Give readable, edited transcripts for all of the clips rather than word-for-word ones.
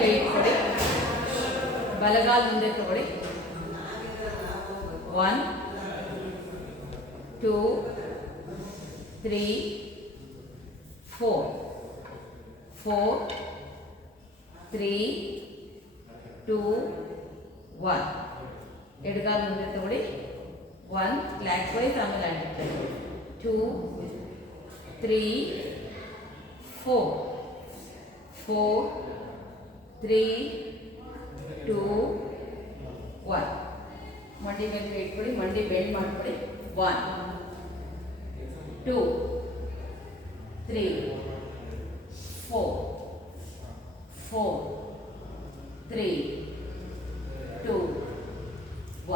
ಕೈ ಇಟ್ಕೊಳ್ಳಿ, ಬಲಗಾಲ ಮುಂದೆ ತಗೊಳ್ಳಿ. 1 2 3 4 4 3 2 1. ಎಡಗಾಲ ಮುಂದೆ ತಗೊಳ್ಳಿ. 1 ಕ್ಲಾಕ್ ವೈಸ್, ಆಮೇಲೆ ಆ್ಯಂಟಿ 2 3 4 4 3 2 1. ಮಂಡಿ ಮೇಲೆ ಕೈ ಇಟ್ಕೊಳ್ಳಿ, ಮಂಡಿ ಬೆಂಡ್ ಮಾಡ್ಕೊಳ್ಳಿ. 1 2 3 4 4 3 2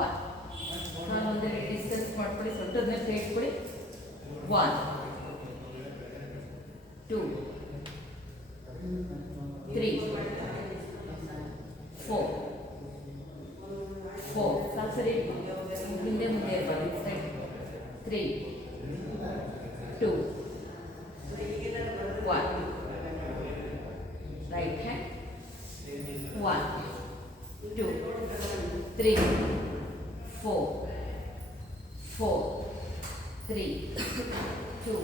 1. ನಾನು ಒಂದೆರಡು ಡಿಸ್ಟೆನ್ಸ್ ಮಾಡ್ಕೊಳ್ಳಿ, ಸೊಂಟದ ಮೇಲೆ ಕೈ ಇಟ್ಕೊಳ್ಳಿ. 1 2 3 4 4. ಸಾಕು, ಸರಿ. ಹಿಂದೆ ಮುಂದೆ ಇರಬಾರ್ದು. 3 2 1. Right hand. 1 2 3 4 4 3 2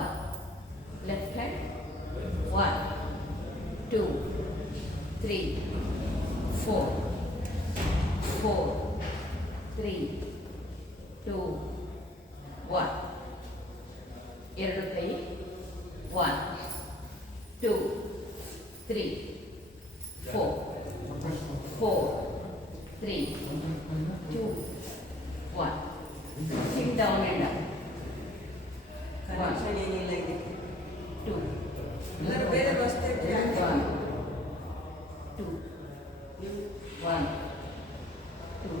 1. Left hand. 1 2 3 4 4 3 2 1. ಎರಡು ಕೈ. 1 2 3 4 4 3 2 1. Sit down and up. 1 2 1 2 1 2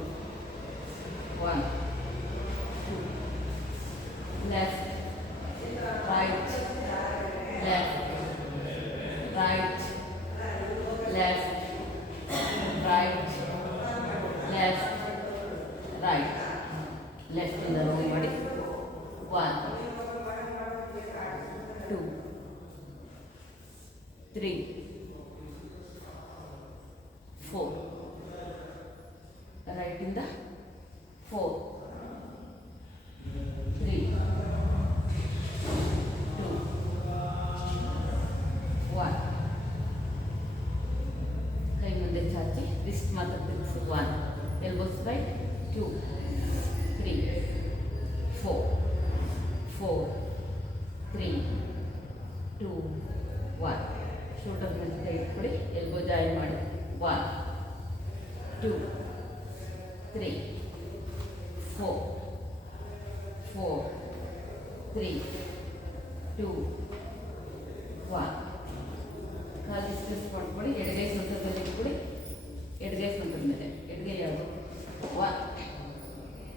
1 2. Left right left right left right left right. Left ಇಂದ ರೋಲ್ ಮಾಡಿ. 1 2 3 4. ರೈಟ್ ಇಂದ 4 3 2 1. ಕೈ ಮುಂದೆ ಚಾಚಿ, ರಿಸ್ಟ್ ಮಾತ್ರ ತಿರುಗಿಸಿ. 1 ಎಲ್ಬೋಸ್ ರೈಟ್. 2 3 4 4 3 2 1. ಶೋಲ್ಡರ್ ಮೇಲೆ ಕೈ ಇಟ್ಕೊಳ್ಳಿ, ಎಲ್ಬೋ ಜಾಯಿನ್ ಮಾಡಿ. 1 2 3 4 4 3 2 1. ಕಾಲು ಡಿಸ್ಟೆನ್ಸ್ ಮಾಡ್ಕೊಳ್ಳಿ. ಎಡಗೈ ಸೊಂಟದ ಮೇಲೆ ಇಟ್ಕೊಳ್ಳಿ, ಎಡಗೈ ಸೊಂಟದ ಮೇಲೆ. ಎಡಗೈ ಯಾವುದು? 1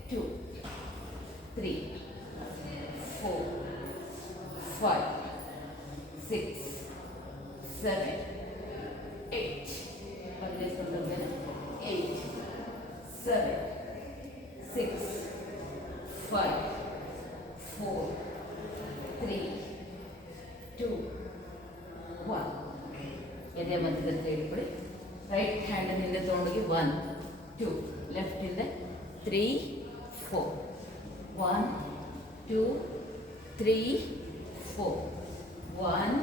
2 3 4 5 6 7 8. ಬದಲೇ ಸೊಂಟದ ಮೇಲೆ. 8 7 6 5 4 3 2 1. ಎದೆ ಮಧ್ಯದಲ್ಲಿ ಕೈ ಇಟ್ಕೊಳ್ಳಿ. ರೈಟ್ ಹ್ಯಾಂಡ್ ಹಿಂದೆ ತೊಗೊಂಡೋಗಿ. 1 2 ಲೆಫ್ಟ್ ಹಿಂದೆ. 3 4 1 2 3 4 1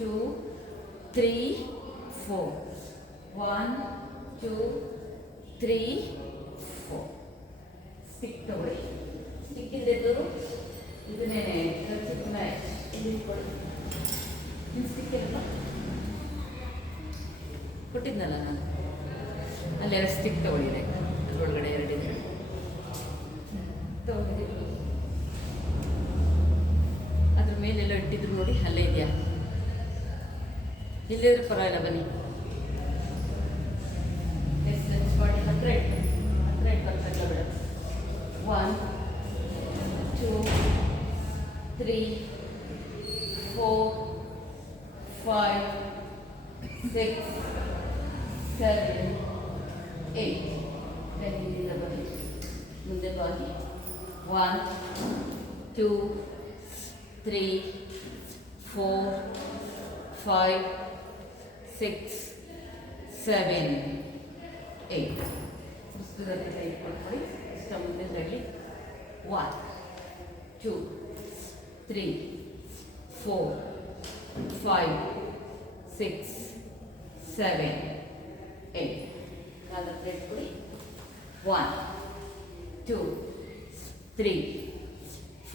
2 3 4 1 2 3 4. ಸ್ಟಿಕ್ ತಗೊಳ್ಳಿ. ಸ್ಟಿಕ್ ಇಲ್ಲದಿದ್ದರು ಇದನ್ನೇ ಕರ್ಚಿಪ್ನ ಇಲ್ಲಿ ಕೊಡಿ. ನಿಮ್ಮ ಸ್ಟಿಕ್ ಎಲ್ಲ ಕೊಟ್ಟಿದ್ನಲ್ಲ ನಾನು, ಅಲ್ಲಿ 2 ಸ್ಟಿಕ್ ತಗೊಳ್ಳಿದೆ. ಅದರೊಳಗಡೆ 2 ಇದೆ ತಗೊಂಡಿದ್ದೀವಿ. ಅದ್ರ ಮೇಲೆಲ್ಲ ಇಟ್ಟಿದ್ರು ನೋಡಿ, ಅಲ್ಲೇ ಇದೆಯಾ? ಇಲ್ಲಿದ್ರೆ ಪರವಾಗಿಲ್ಲ, ಬನ್ನಿ. 1 2 3 4 5 6 7 8. ಇಲ್ಲಿಂದ ಬನ್ನಿ, ಮುಂದೆ ಬಾಗಿ. 1 2 3 4 5 6 7 8 ಪುಸ್ತಕದಲ್ಲಿ ಕೈ ಕೊಟ್ಕೊಳ್ಳಿ. ಇಷ್ಟ ಮುಂದೆ ತಳ್ಳಿ. 1 2 3 4 5 6 7 8 ಕಾಲರ್ ಪ್ಲೇಟ್ ಕೊಡಿ. 1 2 3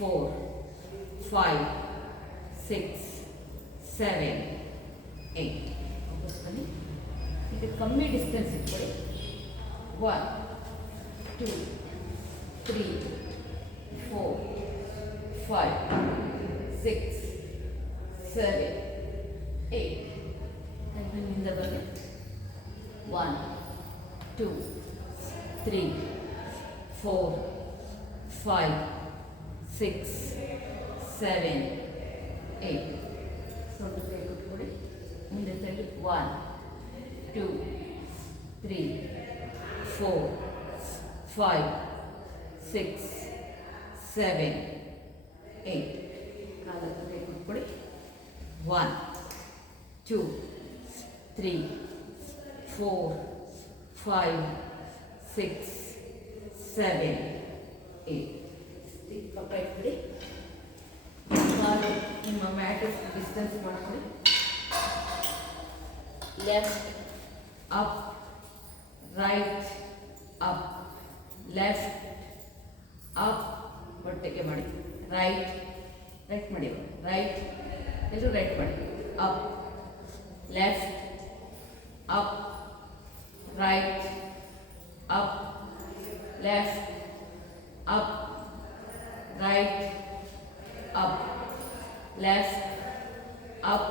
4 5 6 7 8 ವಾಪಸ್ ಬನ್ನಿ. ಈಗ ಕಮ್ಮಿ ಡಿಸ್ಟೆನ್ಸ್ ಇಟ್ಕೊಳ್ಳಿ. 1 2 3 4 5 6 7 8 ನಿಂದ ಬನ್ನಿ. 1 2 3 4 5 6 7 8 ಸೊಂಟ ಕೈ ಕೊಟ್ಕೊಡಿ. ಮುಂದೆ ತಳ್ಳಿ. 1 2 3 4 5 6 7 8 ಕಾಲಕ್ಕೆ ಕೈ ಕೊಟ್ಕೊಡಿ. 1 2 3 4 5 6 7 8 ಸ್ಟಿಕ್ ಪಕ್ಕ ಇಟ್ಬಿಡಿ. ಕಾಲು ನಿಮ್ಮ ಮ್ಯಾಟ್ ಡಿಸ್ಟೆನ್ಸ್ ಮಾಡ್ಕೊಳ್ಳಿ. Left up right up left up ಹೊಟ್ಟೆಗೆ ಮಾಡಿ. ರೈಟ್ ರೈಟ್ ಮಾಡಿ. ರೈಟ್ ಎಲ್ಲರೂ ರೈಟ್ ಮಾಡಿ. Up left up right up left up right up left up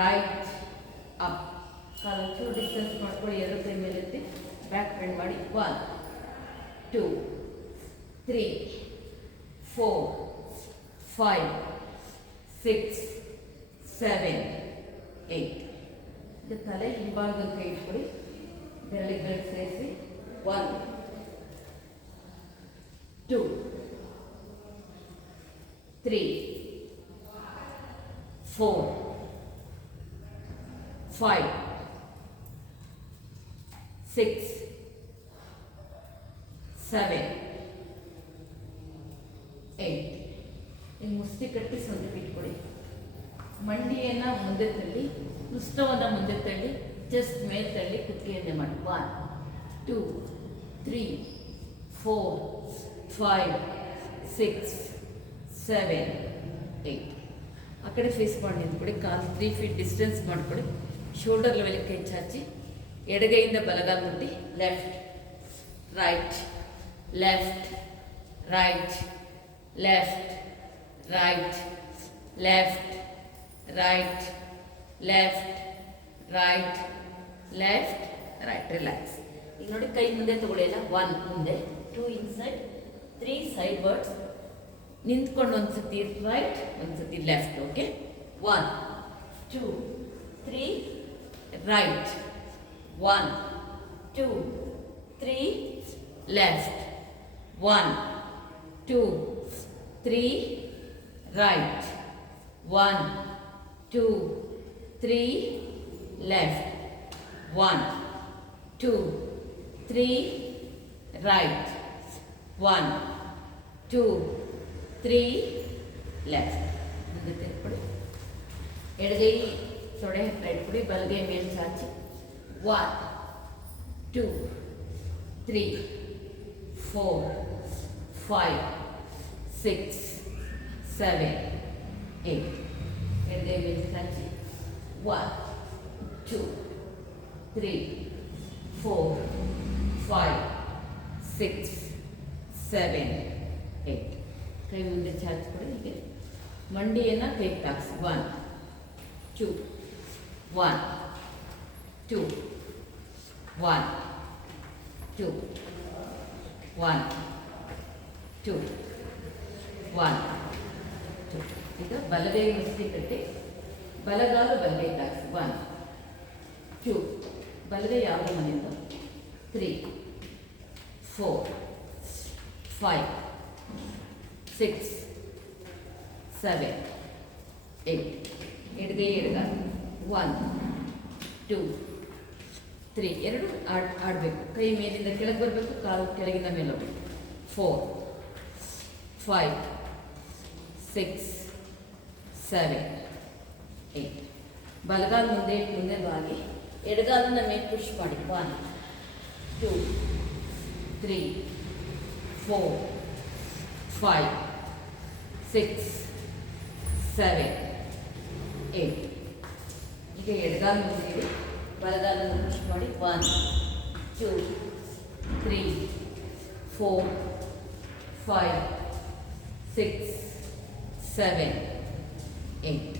right up. ಕಾಲು ಚೂರು ಡಿಸ್ಟೆನ್ಸ್ ಮಾಡ್ಕೊಳ್ಳಿ. ಎರಡು ಕೈ ಮೇಲೆ ಎತ್ತಿ ಬ್ಯಾಕ್ ಬೆಂಡ್ ಮಾಡಿ. 1 2 3 4 5 6 7 8 ಇದು ತಲೆ ಹಿಂಭಾಗದ ಕೈ ಇಟ್ಕೊಳ್ಳಿ. ಬೆರಳಿಗೆ ಸೇರಿಸಿ. 1 2 3 4 5 6 7 8 ಈಗ ಮುಷ್ಟಿ ಕಟ್ಟಿ ಸೊಂಟಕ್ಕೆ ಇಟ್ಕೊಳ್ಳಿ. ಮಂಡಿಯನ್ನು ಮುಂದೆ ತಳ್ಳಿ, ಪೃಷ್ಠವನ್ನು ಮುಂದೆ ತಳ್ಳಿ, ಚೆಸ್ಟ್ ಮೇಲೆ ತಳ್ಳಿ, ಕುತ್ತಿಗೆಯನ್ನೇ ಮಾಡಿ. 1 2 3 4 5 6 7 8 ಆ ಕಡೆ ಫೇಸ್ ಮಾಡಿ ನಿಂತ್ಕೊಳ್ಳಿ. ಕಾಲು 3 ಫೀಟ್ ಡಿಸ್ಟೆನ್ಸ್ ಮಾಡಿಕೊಳ್ಳಿ. ಶೋಲ್ಡರ್ ಲೆವೆಲ್ಗೆ ಕೈ ಚಾಚಿ ಎಡಗೈಯಿಂದ ಬಲಗಾಲ ಮುಟ್ಟಿ. Left right left right left right left right left right left right. Relax. ಈಗ ನೋಡಿ ಕೈ ಮುಂದೆ ತಗೊಳ್ಳಿ. ಎಲ್ಲ 1 ಮುಂದೆ 2 ಇನ್ಸೈಡ್ 3 ಸೈಡ್ ವರ್ಡ್ಸ್. ನಿಂತ್ಕೊಂಡು ಒಂದು ಸತಿ ರೈಟ್ ಒಂದು ಸತಿ left. Okay. 1 2 3 right 1 2 3 left 1 2 3 right 1 2 3 left 1 2 3 right 1 2 3 left. ಮುಂದೆ ತಿರ್ಕೊಡಿ. ಎಡಗೈ ತೊಡೆ ಹತ್ರ ಇಟ್ಕೊಡಿ. ಬಲಗೈ ಮೇಲೆ ಚಾಚಿ. 1 2 3 4 5 6 7 8 ಎಡಗೈ ಮೇಲೆ ಚಾಚಿ. 1 2 3 4 5 6 7 8 ಕೈ ಮುಂದೆ ಚಾಚಿಕೊಡಿ. ಹೀಗೆ ಮಂಡಿಯನ್ನು ಕೈಗೆ ತಾಗಿಸಿ. 1 2 1 2 1 2 1 2 1 2. ಈಗ ಬಲಗೈ ಮುಷ್ಟಿ ಕಟ್ಟಿ ಬಲಗಾಲ ಬಲಗೈ ತಾಗಿಸಿ. 1 2 ಬಲಗೈ ಯಾವ ಮನೆಯಿಂದ 3 4 5 6 7 8 ಎಡಗೈ ಎಡಗಾಲ. 1 2 3 ಎರಡು ಆಡಬೇಕು. ಕೈ ಮೇಲಿಂದ ಕೆಳಗೆ ಬರಬೇಕು, ಕಾಲು ಕೆಳಗಿಂದ ಮೇಲೆ ಹೋಗಬೇಕು. 4 5 6 7 8. ಬಲಗಾಲ ಮುಂದೆ ಬಾಗಿ ಎಡಗಾಲನ್ನ ಮೇಲೆ ಪುಷ್ ಮಾಡಿ. 1 2 3 4 5 6 7 8. ಈಗ ಎಡಗಾಲ ಮುಂದೆ ಇಡಿ, ಬಲಗಾಲನ್ನು ಪುಷ್ ಮಾಡಿ. 1 2 3 4 5 6 7 8.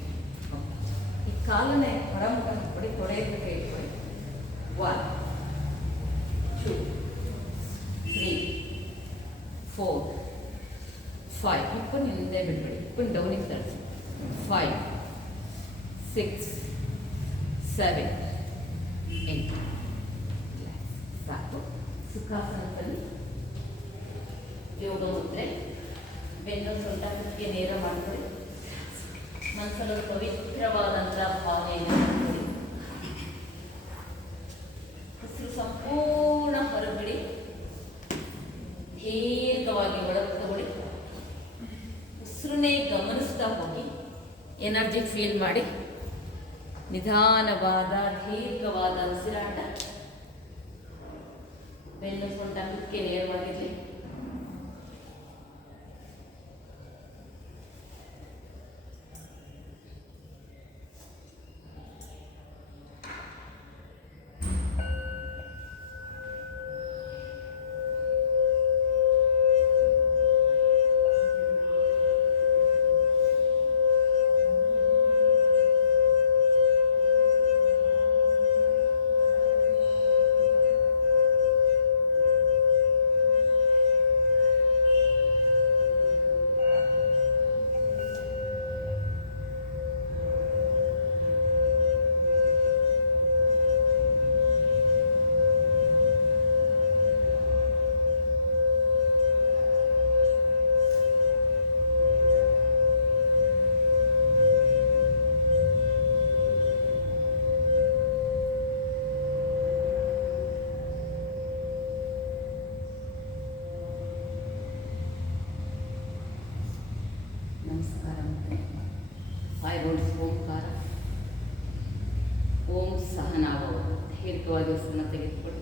ಈ ಕಾಲನ್ನೇ ಹೊರಮುಖ ಕೊಡಿ, ತೊಡೆಯನ್ನು ಇಟ್ಕೊಳ್ಳಿ. 1 2 3 4 5. ಹಿಪ್ಪನ್ನು ಹಿಂದೆ ಬಿಟ್ಬಿಡಿ, ಹಿಪ್ಪನ್ನು ಡೌನಿಗೆ ತರಿಸಿ. 5 6 7 8. ಸಾಕು. ಸುಖಾಸನದಲ್ಲಿ ಯೋಗ ಮುದ್ರೆ. ಬೆನ್ನು ಸೊಂಟ ಕುತ್ತಿಗೆ ನೇರ ಮಾಡ್ಕೊಳ್ಳಿ. ಮನಸ್ಸಲ್ಲಿ ಪವಿತ್ರವಾದಂಥ ಭಾವನೆಯನ್ನು ಮಾಡ್ಕೊಳ್ಳಿ. ಉಸಿರು ಸಂಪೂರ್ಣ ಹೊರಗಡೆ ದೀರ್ಘವಾಗಿ ಒಳಗೆ ತಗೊಳ್ಳಿ. ಉಸಿರನ್ನೇ ಗಮನಿಸ್ತಾ ಹೋಗಿ, ಎನರ್ಜಿ ಫೀಲ್ ಮಾಡಿ. ನಿಧಾನವಾದ ದೀರ್ಘವಾದ ಉಸಿರಾಟ. ಬೆನ್ನು ಸೊಂಟ ಕುತ್ತಿಗೆ ನೇರವಾಗಿರಲಿ. ನಮಸ್ಕಾರ. ಮತ್ತು 5 ವರ್ಡ್ಸ್ ಓಂಕಾರ. ಓಂ ಸಹನಾವ. ದೀರ್ಘವಾಗಿ ಉಸಿರನ್ನು ತೆಗೆದುಕೊಳ್ಳಿ.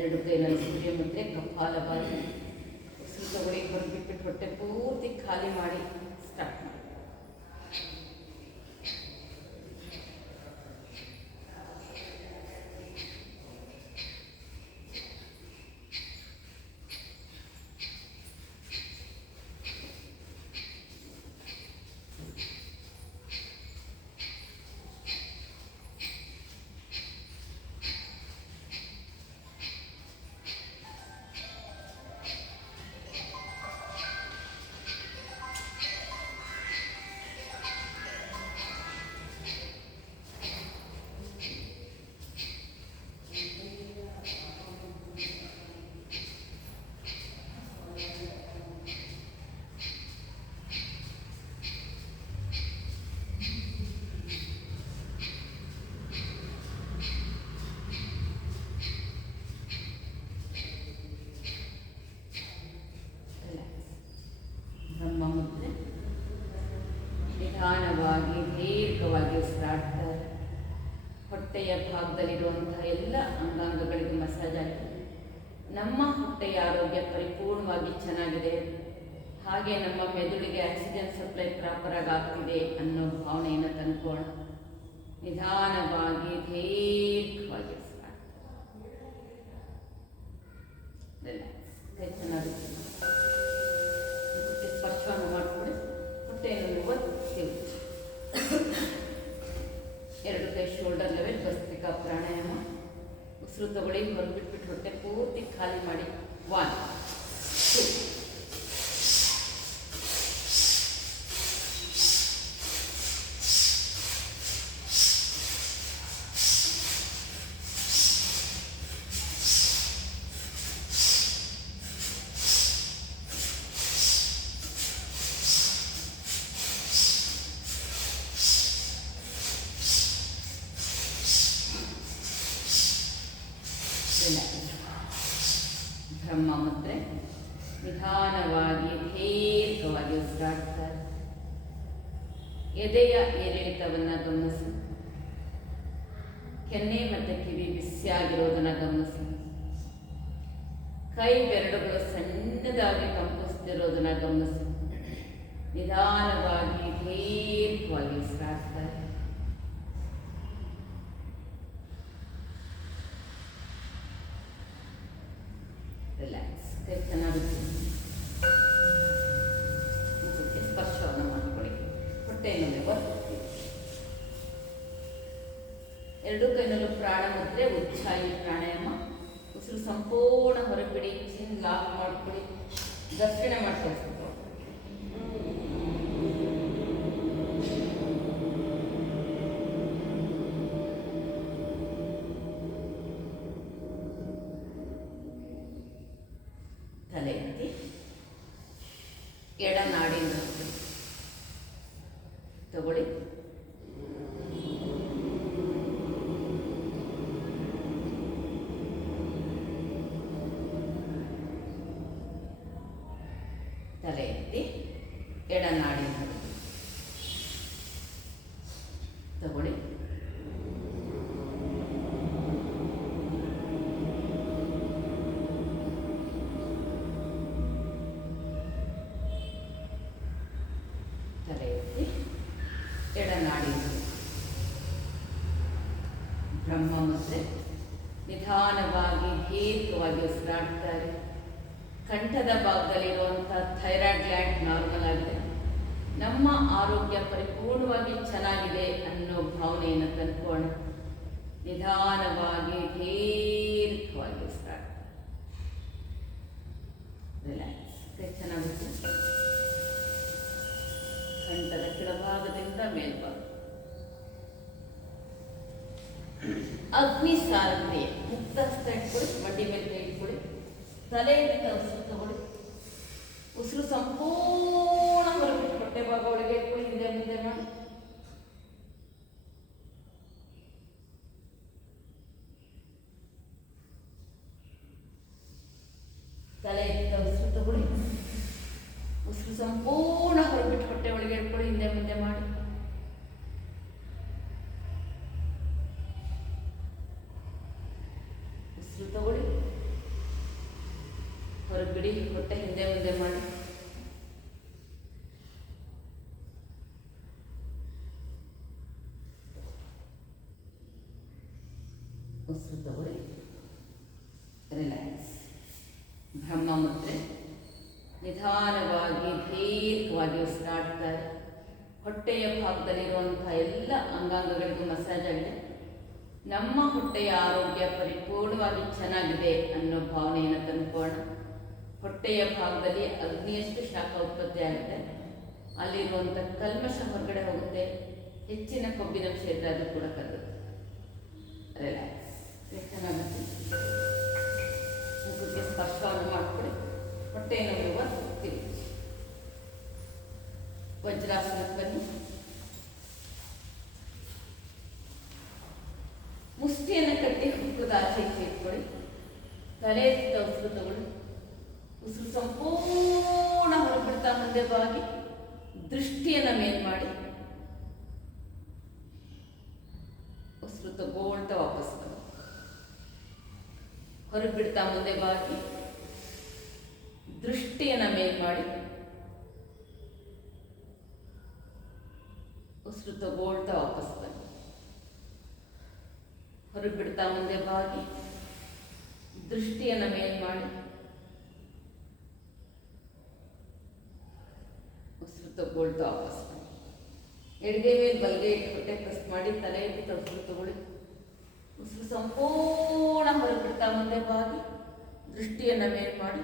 ಎರಡು ಕೈನಲ್ಲಿ ಸೂರ್ಯ ಮುದ್ರೆ, ಕಪಾಲಭಾತಿ. ಉಸಿರು ತಗೊಳ್ಳಿ, ಹೊರಬಿಟ್ಬಿಟ್ಟು ಹೊಟ್ಟೆ ಪೂರ್ತಿ ಖಾಲಿ ಮಾಡಿ ಸ್ಟಾರ್ಟ್ ಮಾಡಿ. ಅಂಗಾಂಗಗಳಿಗೆ ಮಸಾಜ್ ಆಗಿದೆ. ನಮ್ಮ ಹೊಟ್ಟೆಯ ಆರೋಗ್ಯ ಪರಿಪೂರ್ಣವಾಗಿ ಚೆನ್ನಾಗಿದೆ. ಹಾಗೆ ನಮ್ಮ ಮೆದುಳಿಗೆ ಆಕ್ಸಿಜನ್ ಸಪ್ಲೈ ಪ್ರಾಪರ್ ಆಗಿ ಆಗ್ತಿದೆ ಅನ್ನೋ ಭಾವನೆಯನ್ನು ತಂದ್ಕೋಣ. ನಿಧಾನವಾಗಿ ದೀರ್ಘವಾಗಿ ಚೆನ್ನಾಗುತ್ತೆ. ಸ್ಪರ್ಶವನ್ನು ಮಾಡಿಕೊಂಡು ಹೊಟ್ಟೆಯನ್ನು ಒತ್ತಿ ಎರಡು ಕೈ ಶೋಲ್ಡರ್ ಲೆವೆಲ್ ಭಸ್ತ್ರಿಕಾ ಪ್ರಾಣಾಯಾಮ. ಉಸಿರು ತಗೊಳ್ಳಿ, ಹೊರಬಿಟ್ಬಿಟ್ಟು ಹೊಟ್ಟೆ ಪೂರ್ತಿ ಖಾಲಿ ಮಾಡಿ. 1 2 ಬ್ರಹ್ಮ ಮುದ್ರೆ. ನಿಧಾನವಾಗಿ ದೀರ್ಘವಾಗಿ ಉಸಿರಾಡ್ತಾರೆ. ಎದೆಯ ಏರಿಳಿತವನ್ನು ಗಮನಿಸಿ. ಕೆನ್ನೆ ಮತ್ತು ಕಿವಿ ಬಿಸಿಯಾಗಿರೋದನ್ನು ಗಮನಿಸಿ. ಕೈ ಬೆರಳುಗಳು ಸಣ್ಣದಾಗಿ ಕಂಪಿಸ್ತಿರೋದನ್ನು ಗಮನಿಸಿ. ನಿಧಾನವಾಗಿ ದೀರ್ಘವಾಗಿ ಉಸಿರಾಡ್ತಾರೆ. ರಿಲ್ಯಾಕ್ಸ್. ಕೈ ಚೆನ್ನಾಗುತ್ತೆ. ಮುಖಕ್ಕೆ ಸ್ಪರ್ಶವನ್ನು ಮಾಡಿಕೊಳ್ಳಿ. ಹೊಟ್ಟೆಯಲ್ಲಿ ಒತ್ತಿ. ಎರಡು ಕೈನಲ್ಲೂ ಪ್ರಾಣ ಮುದ್ರೆ, ಉಜ್ಜಾಯಿ ಪ್ರಾಣಾಯಾಮ. ಉಸಿರು ಸಂಪೂರ್ಣ ಹೊರಬಿಡಿ. ಚಿನ್ ಲಾಕ್ ಮಾಡ್ಕೊಳ್ಳಿ. ದಕ್ಷಿಣ ಮಾಡ್ಕೊಳ್ಬೇಕು. ತಲೆ ಎತ್ತಿ ಎಡನಾಡಿಯಿಂದ ತಗೊಳ್ಳಿ. ತಲೆ ಎತ್ತಿ ಎಡನಾಡಿಯಿಂದ ತಗೊಳ್ಳಿ. ತಲೆ ಎತ್ತಿ ಎಡನಾಡಿಯಿಂದ ಬ್ರಹ್ಮ ಮುದ್ರೆ. ನಿಧಾನವಾಗಿ ದೀರ್ಘವಾಗಿ ಉಸಿರಾಡ್ತಾರೆ. ಕಂಠದ ಭಾಗದಲ್ಲಿರುವಂಥ ಥೈರಾಯ್ಡ್ ಗ್ಲ್ಯಾಂಡ್ ನಾರ್ಮಲ್ ಆಗಿದೆ. ನಮ್ಮ ಆರೋಗ್ಯ ಪರಿಪೂರ್ಣವಾಗಿ ಚೆನ್ನಾಗಿದೆ ಅನ್ನೋ ಭಾವನೆಯನ್ನು ತಂದ್ಕೋಣ. ನಿಧಾನವಾಗಿ ದೀರ್ಘವಾಗಿ ಉಸಿರಾಡ್ತಾರೆ. ರಿಲ್ಯಾಕ್ಸ್. ಕೈ ಚೆನ್ನಾಗುತ್ತೆ. ಕಂಠದ ಕೆಳಭಾಗದಿಂದ ಮೇಲ್ಭಾಗ. ಅಗ್ನಿ ಸಾರಕ್ರಿಯೆ. ಮುಕ್ತ ಹಸ್ತ ಇಟ್ಕೊಳ್ಳಿ. ಮಂಡಿ ಮೇಲೆ ಕೈ ಇಟ್ಕೊಳ್ಳಿ. ತಲೆಯಿಂದ ಉಸಿರು ತಗೊಳ್ಳಿ. ಉಸಿರು ಸಂಪೂರ್ಣ ಹೊರಬಿಟ್ಟು ಹೊಟ್ಟೆ ಭಾಗ ಒಳಗೆ ಇಟ್ಕೊಳ್ಳಿ. ಹಿಂದೆ ಮುಂದೆ ಮಾಡಿ. ತಲೆಯಿಂದ ಉಸಿರು ತಗೊಳ್ಳಿ. ಉಸಿರು ಸಂಪೂರ್ಣ ಹೊರಬಿಟ್ಟು ಹೊಟ್ಟೆ ಒಳಗೆ ಇಟ್ಕೊಳ್ಳಿ. ಹಿಂದೆ ಮುಂದೆ ಮಾಡಿ. ಉಸಿರು ತಗೊಳ್ಳಿ. ಹೊರಬಿಡಿ. ಹೊಟ್ಟೆ ಹಿಂದೆ ಮುಂದೆ ಮಾಡಿ. ಉಸಿರು ತಗೊಳ್ಳಿ. ರಿಲ್ಯಾಕ್ಸ್. ಬ್ರಹ್ಮ ಮುದ್ರೆ. ನಿಧಾನವಾಗಿ ದೀರ್ಘವಾಗಿ ಉಸಿರಾಡ್ತಾರೆ. ಹೊಟ್ಟೆಯ ಭಾಗದಲ್ಲಿರುವಂಥ ಎಲ್ಲ ಅಂಗಾಂಗಗಳಿಗೂ ಮಸಾಜ್ ಆಗಿದೆ. ನಮ್ಮ ಹೊಟ್ಟೆಯ ಆರೋಗ್ಯ ಪರಿಪೂರ್ಣವಾಗಿ ಚೆನ್ನಾಗಿದೆ ಅನ್ನೋ ಭಾವನೆಯನ್ನು ತಂದ್ಕೋಣ. ಹೊಟ್ಟೆಯ ಭಾಗದಲ್ಲಿ ಅಗ್ನಿಯಷ್ಟು ಶಾಖ ಉತ್ಪತ್ತಿ ಆಗುತ್ತೆ. ಅಲ್ಲಿರುವಂಥ ಕಲ್ಮಶ ಹೊರಗಡೆ ಹೋಗುತ್ತೆ. ಹೆಚ್ಚಿನ ಕೊಬ್ಬಿನಂಶ ಇದ್ದರೆ ಅದು ಕೂಡ ಕರಗುತ್ತೆ. ರಿಲ್ಯಾಕ್ಸ್. ಚೆನ್ನಾಗುತ್ತೆ. ಮುಖಕ್ಕೆ ಸ್ಪರ್ಶವನ್ನು ಮಾಡಿಕೊಡಿ. ಹೊಟ್ಟೆಯನ್ನು ಒತ್ತಿ. ವಜ್ರಾಸನಕ್ಕೆ ಬನ್ನಿ. ಮುಷ್ಟಿಯನ್ನು ಕಟ್ಟಿ ಹುಕ್ಕದ ಆಚೆ ಈಚೆ ಇಟ್ಕೊಳ್ಳಿ. ತಲೆ ಉಸಿರು ತಗೊಳ್ಳಿ. ಉಸಿರು ಸಂಪೂರ್ಣ ಹೊರಬಿಡ್ತಾ ಮುಂದೆ ಬಾಗಿ ದೃಷ್ಟಿಯನ್ನು ಮೇಲ್ ಮಾಡಿ. ಉಸಿರು ತಗೊಳ್ತಾ ವಾಪಸ್ ಬನ್ನಿ. ಹೊರಗೆ ಬಿಡ್ತಾ ಮುಂದೆ ಬಾಗಿ ದೃಷ್ಟಿಯನ್ನು ಮೇಲ್ ಮಾಡಿ ಉಸಿರು ತಗೊಳ್ತಾ ವಾಪಸ್ ಬನ್ನಿ. ಹೊರಗೆ ಬಿಡ್ತಾ ಮುಂದೆ ಬಾಗಿ ದೃಷ್ಟಿಯನ್ನು ಮೇಲ್ ಮಾಡಿ ಉಸಿರು ತಗೊಳ್ತಾ ವಾಪಸ್ ಬನ್ನಿ. ಎಡಗೈ ಮೇಲೆ ಬಲಗೈ ಇಟ್ಟು ಹೊಟ್ಟೆ ಪ್ರೆಸ್ ಮಾಡಿ ತಲೆ ಎತ್ತಿ ಉಸಿರು ತಗೊಳ್ಳಿ. ಉಸಿರು ಸಂಪೂರ್ಣ ಹೊರಗೆ ಬಿಡ್ತಾ ಮುಂದೆ ಬಾಗಿ ದೃಷ್ಟಿಯನ್ನು ಮೇಲ್ ಮಾಡಿ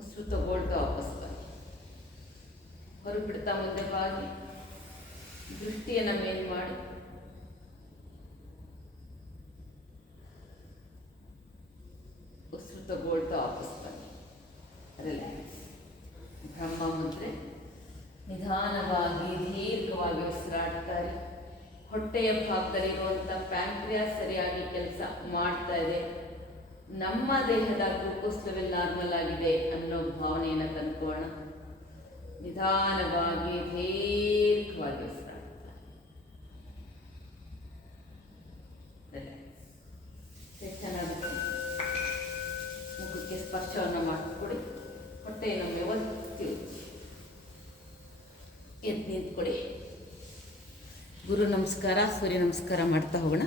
ಉಸಿರು ತಗೊಳ್ತಾ ವಾಪಸ್ ಬನ್ನಿ. ಹೊರಗೆ ಬಿಡ್ತಾ ಮುಂದೆ ಬಾಗಿ ದೃಷ್ಟಿಯನ್ನು ಮೇಲ್ ಮಾಡಿ ಉಸಿರು ತಗೊಳ್ತಾ ವಾಪಸ್ ಬನ್ನಿ. ರಿಲ್ಯಾಕ್ಸ್. ಬ್ರಹ್ಮ ಮುದ್ರೆ. ನಿಧಾನವಾಗಿ ದೀರ್ಘವಾಗಿ ಉಸಿರಾಡ್ತಾರೆ. ಹೊಟ್ಟೆಯ ಭಾಗದಲ್ಲಿರುವಂಥ ಪ್ಯಾಂಕ್ರಿಯಾಸ್ ಸರಿಯಾಗಿ ಕೆಲಸ ಮಾಡ್ತಾ ಇದೆ. ನಮ್ಮ ದೇಹದ ಗ್ಲೂಕೋಸ್ ಲೆವೆಲ್ ನಾರ್ಮಲ್ ಆಗಿದೆ ಅನ್ನೋ ಭಾವನೆಯನ್ನು ತಂದ್ಕೊಳ್ಳೋಣ. ನಿಧಾನವಾಗಿ ದೀರ್ಘವಾಗಿ ಉಸಿರಾಡ್ತಾರೆ. ಚೆನ್ನಾಗುತ್ತೆ. ಮುಖಕ್ಕೆ ಸ್ಪರ್ಶವನ್ನು ಮಾಡಿಕೊಡಿ. ಹೊಟ್ಟೆಯನ್ನು ವ್ಯವಸ್ಥೆ ಎದ್ದು ನಿಂತ್ಕೊಡಿ. ಗುರು ನಮಸ್ಕಾರ, ಸೂರ್ಯ ನಮಸ್ಕಾರ ಮಾಡ್ತಾ ಹೋಗೋಣ.